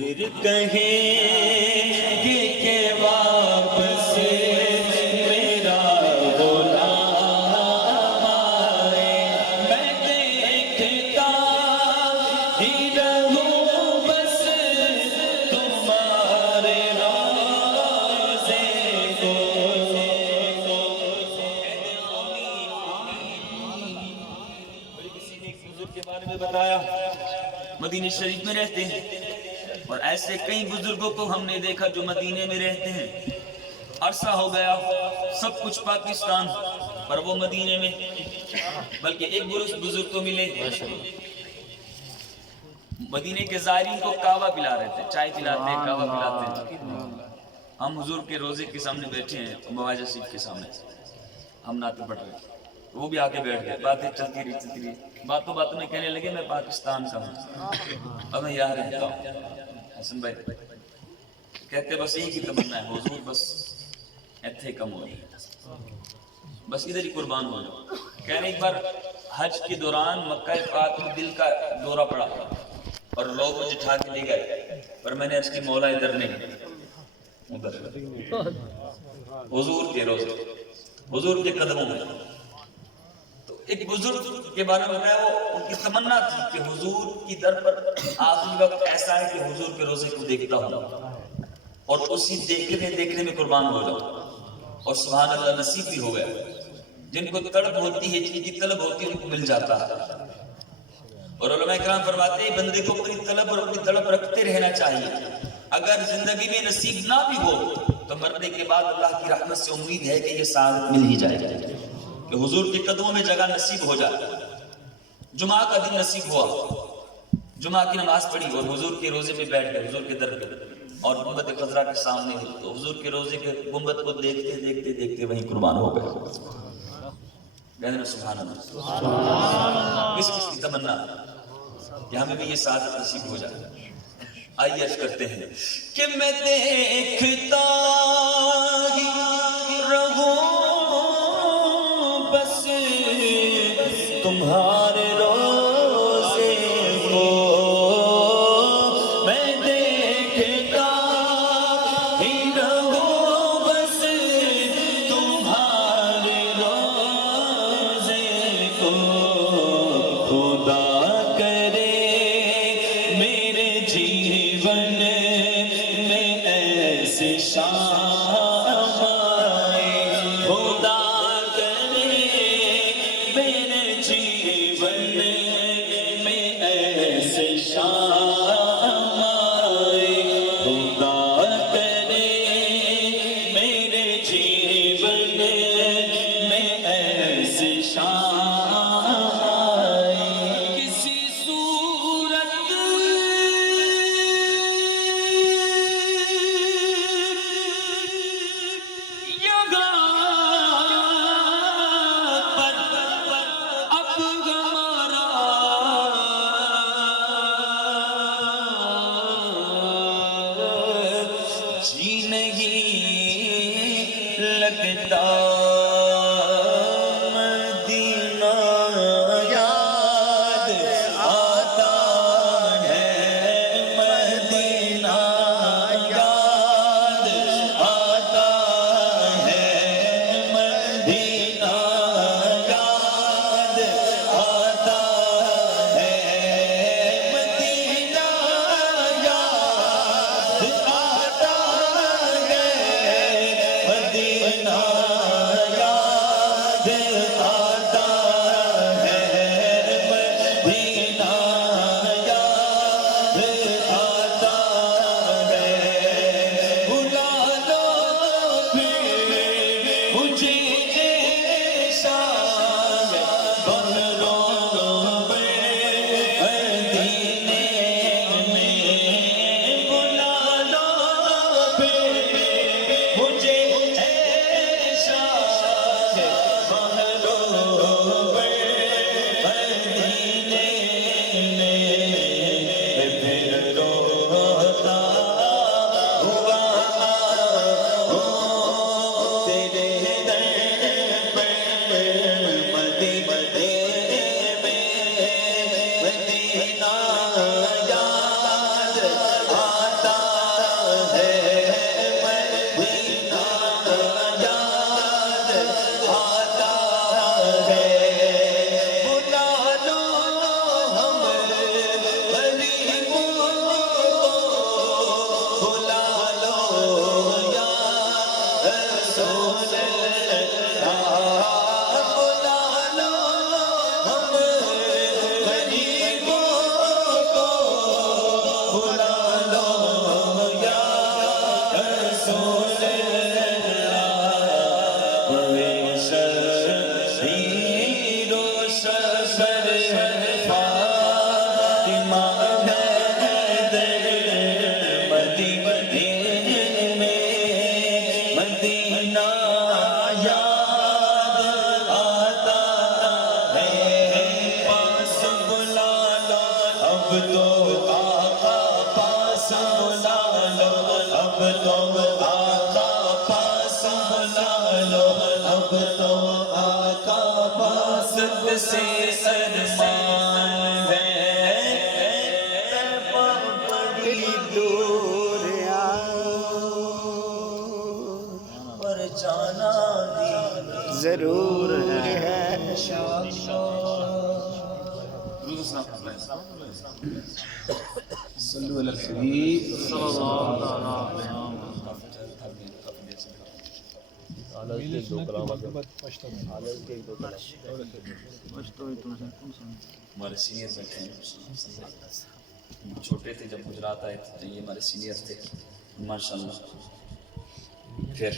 پھر کہیں گے کہ واپس میرا غلام آئے، میں دیکھتا ہی رہوں بس تمہارے روضے کو۔ کسی نے ایک بزرگ کے بارے میں بتایا، مدینہ شریف میں رہتے ہیں، اور ایسے کئی بزرگوں کو ہم نے دیکھا جو مدینے میں رہتے ہیں، عرصہ ہو گیا، سب کچھ پاکستان پر وہ مدینے میں۔ بلکہ ایک بزرگ تو ملے، مدینے کے زائرین کو کعوہ پلا رہے تھے، چائے پلاتے ہیں، کعوہ پلاتے ہیں۔ ہم حضور کے روزے کے سامنے بیٹھے ہیں، مواجہ شریف کے سامنے، ہم نعتیں پڑھ رہے ہیں، وہ بھی آگے بیٹھ گئے، باتیں چلتی رہی باتوں میں کہنے لگے میں پاکستان کا ہوں اور میں یہاں رہتا ہوں۔ حسن بھائی کہتے بس یہی کی تمنا ہے حضور، بس ایتھے کم ہو جائے، بس ادھر ہی قربان ہو جاؤ۔ کہہ رہے ایک بار حج کے دوران مکہ پاک میں دل کا دورہ پڑا اور لوگ مجھے اٹھا کے لے گئے، پر میں نے عرض کی مولا ادھر نہیں، ادھر حضور کے روزے، حضور کے قدموں میں۔ تو ایک بزرگ کے بارے میں بتایا، وہ ان کی تمنا تھی کہ حضور کی در پر آخری وقت ایسا ہے کہ حضور کے روزے کو دیکھتا ہوں اور اسی دیکھنے میں قربان ہو جاؤں، اور سبحان اللہ نصیب بھی ہو گیا۔ جن کو طلب ہوتی ہے، جن کی طلب ہوتی ہے، ان کو مل جاتا ہے۔ اور علماء کرام فرماتے ہیں بندے کو اپنی طلب اور اپنی طلب رکھتے رہنا چاہیے، اگر زندگی میں نصیب نہ بھی ہو تو مرنے کے بعد اللہ کی رحمت سے امید ہے کہ یہ سعادت مل ہی جائے گا، کہ حضور کے قدموں میں جگہ نصیب ہو جائے۔ جمعہ کا دن نصیب ہوا، جمعہ کی نماز پڑھی اور حضور کے روزے میں بیٹھ گئے، حضور کے در پہ، اور گنبد خضرا کے سامنے ہوئی تو حضور کے روزے کے گنبد کو دیکھتے دیکھتے دیکھتے وہیں قربان ہو گئے۔ کہنے سبحان اللہ، کس کی تمنا کہ ہمیں بھی یہ سعادت نصیب ہو جائے۔ آئیے عرض کرتے ہیں کہ میں دیکھتا ہی رہوں بس تمہارے روزے کو، میں دیکھتا ہی رہوں بس تمہارے روزے کو، خدا کرے میرے جیون میں ایسے شام آئے، خدا کرے میرے جیون میں ایسے شام آئے، خدا کرے میرے جیون میں ایسے شام آئے، کسی صورت یگاں پر اب ہمارا جی نہیں لگتا، مدینہ یاد آتا ہے، مدینہ یاد آتا ہے، مدینہ یاد آتا ہے، مدینہ یاد آتا ہے، مدینہ سے ارمان ہے بڑی دور پر جانا بھی ضرور ہے صلو علی الحبیب صلی اللہ ہمارے سینئر بیٹھے ہیں، چھوٹے تھے جب گجرات آئے تھے تو یہ ہمارے سینئر تھے ماشاءاللہ. پھر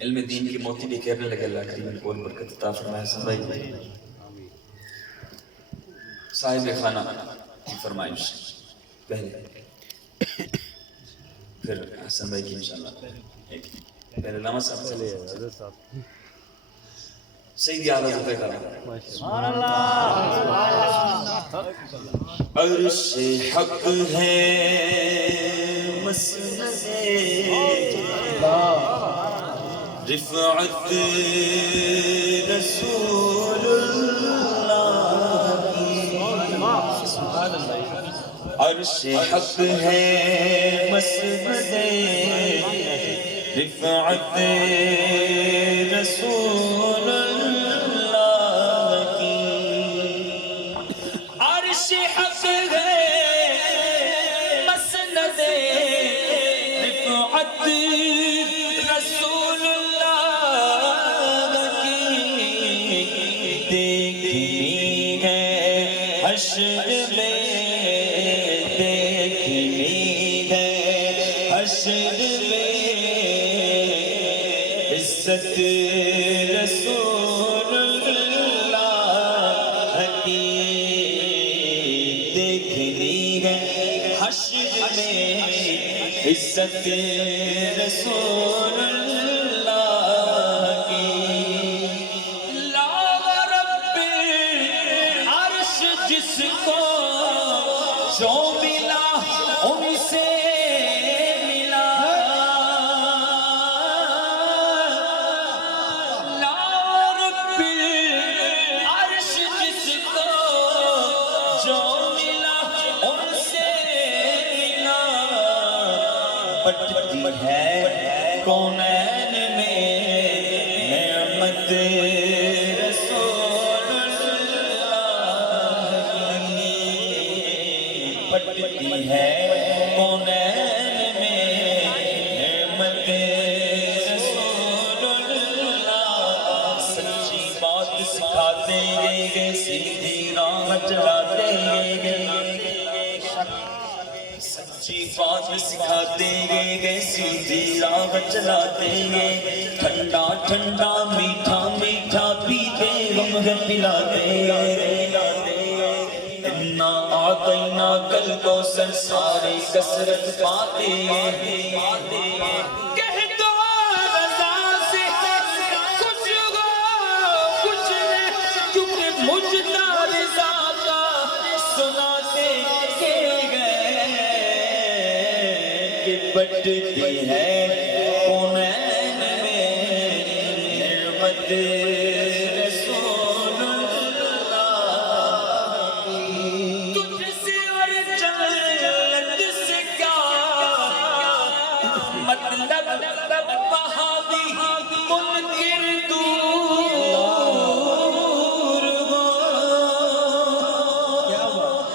علم دین کی موتی بھی کہنے لگے. اللہ کریم ان کو برکت عطا فرمائے. حسن بھائی صاحب خانہ کی فرمائش پہلے، پھر حسن بھائی کی انشاءاللہ پہلے علامہ صاحب سے سیدی اعلیٰ حضرت کا عرش حق ہے مسند رفعت رسول اللہ کی. عرش حق ہے مسند رفعت رسول اللہ کی. عرش حق ہے مسند رفعت رسول اللہ کی. دیکھنی ہے حشر میں، دیکھنی ہے حشر میں عزت رسول اللہ کی. دیکھنی ہے حشر میں عزت رسول اللہ کی. لا رب عرش جس کو جو ملا ان سے ملا. لا رب عرش جس کو جو ملا ان سے ملا. بٹتی ہے کونین میں نعمت رسول اللہ کی. بٹتی ہے کونین میں نعمت رسول اللہ. سچی بات سکھاتے گے سیدھی راہ چلاتے گے. سچی بات سکھاتے گے سیدھی راہ چلاتے گے. ٹھنڈا ٹھنڈا میٹھا میٹھا پیتے ہم پلاتے گے. انا اعطینا کل کوثر ساری کثرت پاتے گے. کہہ دو رضا سے کچھ گو کچھ نہیں کیونکہ مجھنا رضا کا سناتے گئے کہ بٹتی ہے کونین میں نعمت رسول اللہ کی. تجھ سے اور جنت سے کیا مطلب وہاں بھی منکر دور ہو.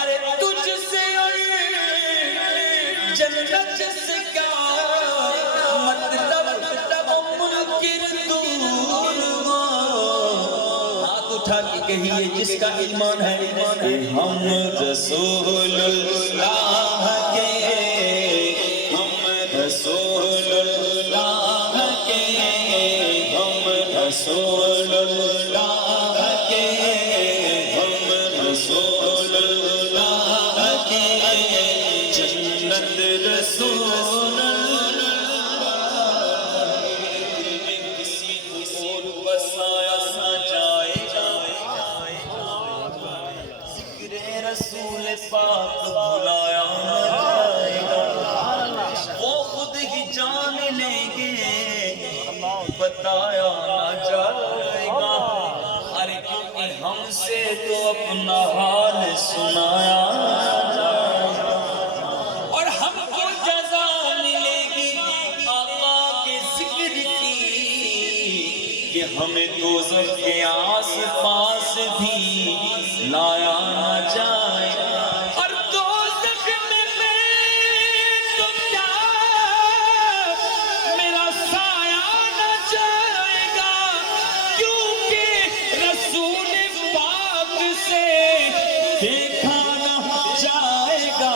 ارے تجھ سے اور جنت سے کیا مطلب منکر دور ہو. ہاتھ اٹھا کے کہیے جس کا ایمان ہے کہ ہم رسول اللہ کے، ہم رسول اللہ کے، ہم رسول اللہ کے، ہم رسول اللہ کے. جنت رسول کسی اور بسایا نہ جائے گا. ذکر رسول پاک بلایا نہ جائے گا. وہ خود ہی جان لیں گے بتایا نہ جائے گا. ارے تو اپنا حال سنایا جائے اور ہم کو جزا ملے گی آقا کے ذکر کی کہ ہمیں دوزخ کے آس پاس بھی لایا نہ جائے اور دوزخ میں تو کیا میرا سایہ نہ جائے گا کیونکہ رسول پاک سے دیکھا نہ جائے گا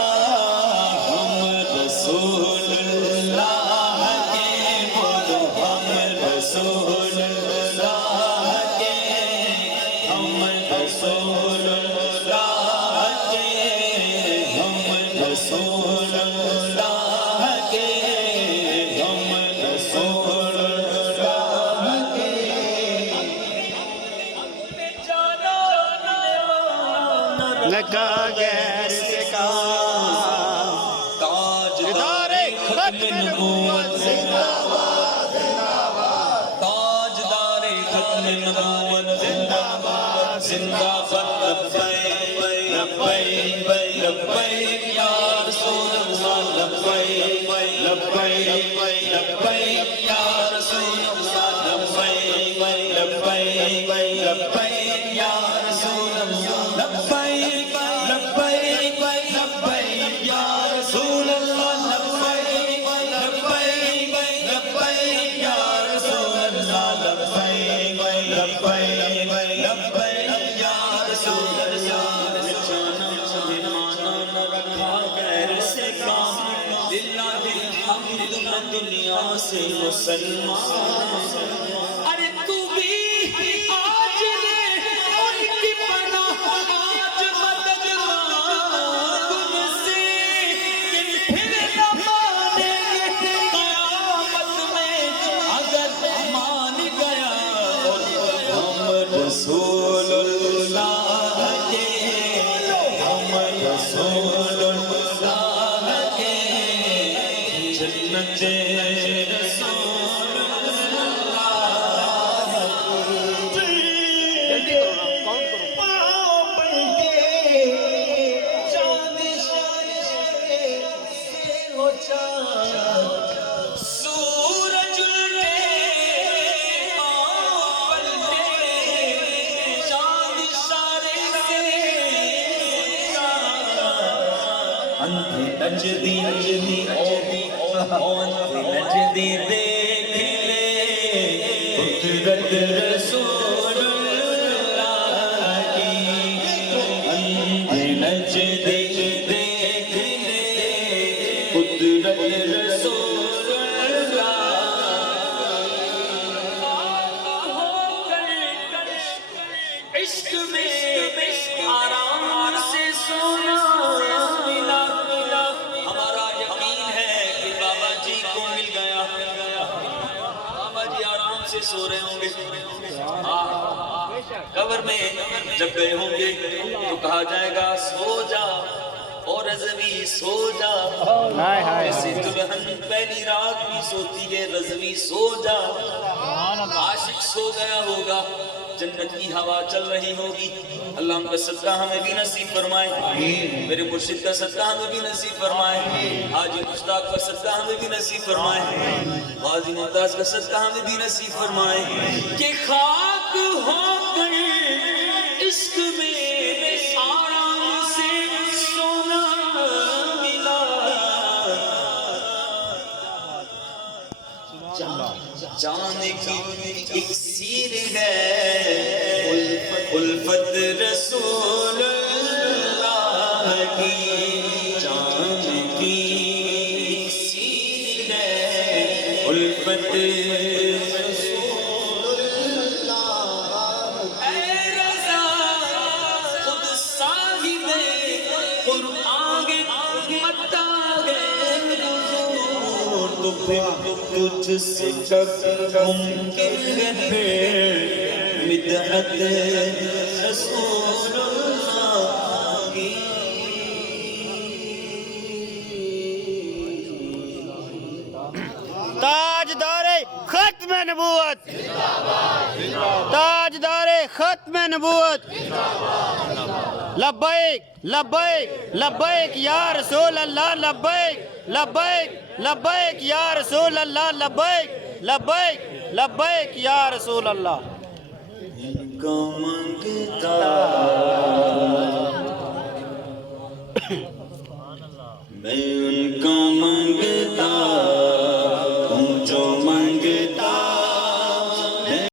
ہم رسول اللہ کے بولو ہم رسول اللہ کے ہم رسول اللہ کے ہم رسول اللہ کے ہم رسول اللہ کے لگا غیر سے کام تاجدار ختم نبوت زندہ باد تاجدار ختم نبوت زندہ باد زندہ باد لبیک لبیک یا رسول اللہ لبیک لبیک لبیک یا رسول اللہ لبیک لبیک لبیک یا رسول اللہ لبیک لبیک لبیک یا رسول اللہ لبیک لبیک لبیک یا رسول اللہ لبیک لبیک لبیک یا رسول اللہ جانا مانا نہ رکھا غیر سے کام للہ الحمد میں دنیا سے مسلمان ارے تو بھی آج لے ان کی پناہ آج مدد مانگ ان سے کہ پھر نہ مانیں گے قیامت میں اگر مان گیا ہم رسول اللہ کے ہم رسول اللہ کے جنت رسول اللہ جلدی کرو نا کاؤنٹ کرو سورج الٹے پلٹے چاند اشارے سے اندھی نجدی نجدی دیکھ لے قدرت رسول اللہ کی اندھی نجدی دیکھ لے قدرت رسول اللہ ہو کر عشق میں آرام سے سونا ملا ہمارا یقین ہے کہ بابا جی کو مل گیا بابا جی آرام سے سو رہے ہوں گے قبر میں جب گئے ہوں گے تو کہا جائے گا سو جا اور رضوی سو جا جیسے دلہن پہلی رات بھی سوتی ہے رضوی سو جا عاشق سو گیا ہوگا جنت کی ہوا چل رہی ہوگی اللہ ہم کا صدقہ ہمیں بھی نصیب فرمائے میرے مرشد کا صدقہ ہمیں بھی نصیب فرمائے حاجی مشتاق کا صدقہ ہمیں بھی نصیب فرمائے غازی ممتاز کا صدقہ ہمیں بھی نصیب فرمائے کہ خاک ہو گئے عشق میں آرام سے سونا ملا جان کی اکسیر ہے الفت رسول اللہ کی جان کی اکسیر ہے الفت رسول اللہ اے رضا خود صاحب قرآن متا گئے تو تجھ سے کب ممکن ہے پھر مدحت رسول اللہ کی تاجدار ختم نبوت تاجدار ختم نبوت لبیک لبیک لبیک یا رسول اللہ لبیک لبیک لبیک یا رسول اللہ لبیک لبیک لبیک یا رسول اللہ ان کا منگتا